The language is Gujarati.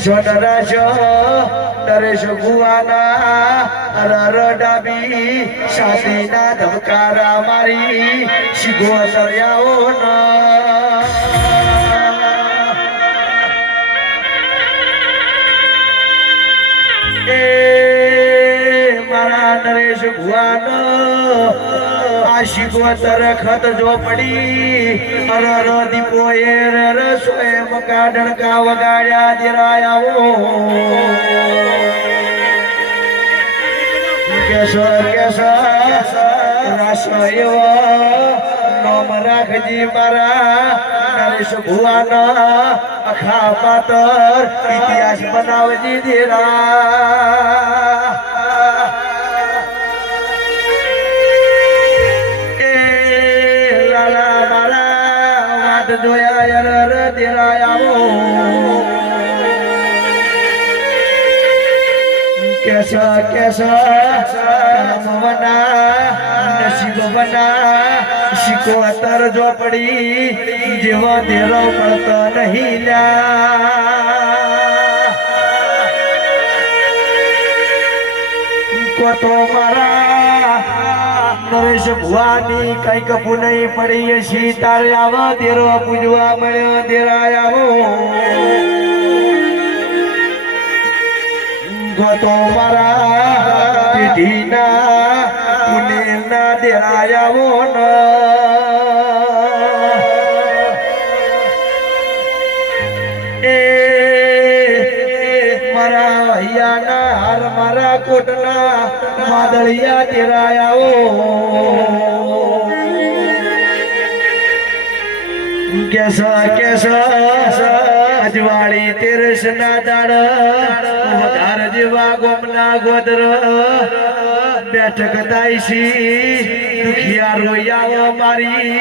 ઈશ્વર નરેશ ભુવાના રડાબી શાદીના ધબકારા મારી શીખો તર્યાઓ મારા નરેશ ભુવાનો આશીકો તરખત જો પડી અરર દીપો એર રસોએ મકા ડણકા વગાડ્યા દિરાયાઓ કેસો કેસો રાસો એવો નોમ રાખજી મારા નરેશ ભુવાનો અખા પાતર ઇતિહાસ બનાવજી દિરા જોયા યર દિરાયાઓ કેસા કેસા નસીબ બના શીખો અતર જો પડી જેવો ધેરો મળતો નહીં તો મારા નરેશ ભુવાની કઈક પુનઈ પડી છી તારે આવા દેરો પૂજવા મળ્યો દેરાયાવો ગોતો મારા પેઢીના પુનેના દેરાયાવો મારા કોટના માદળિયા તેરાયાઓ કેસા કેસા અજવાળી તેરસ ના દાડ વધાર જેવા ગોમના ગોદર બેઠક તાઈસી દુખિયા રોયાઓ મારી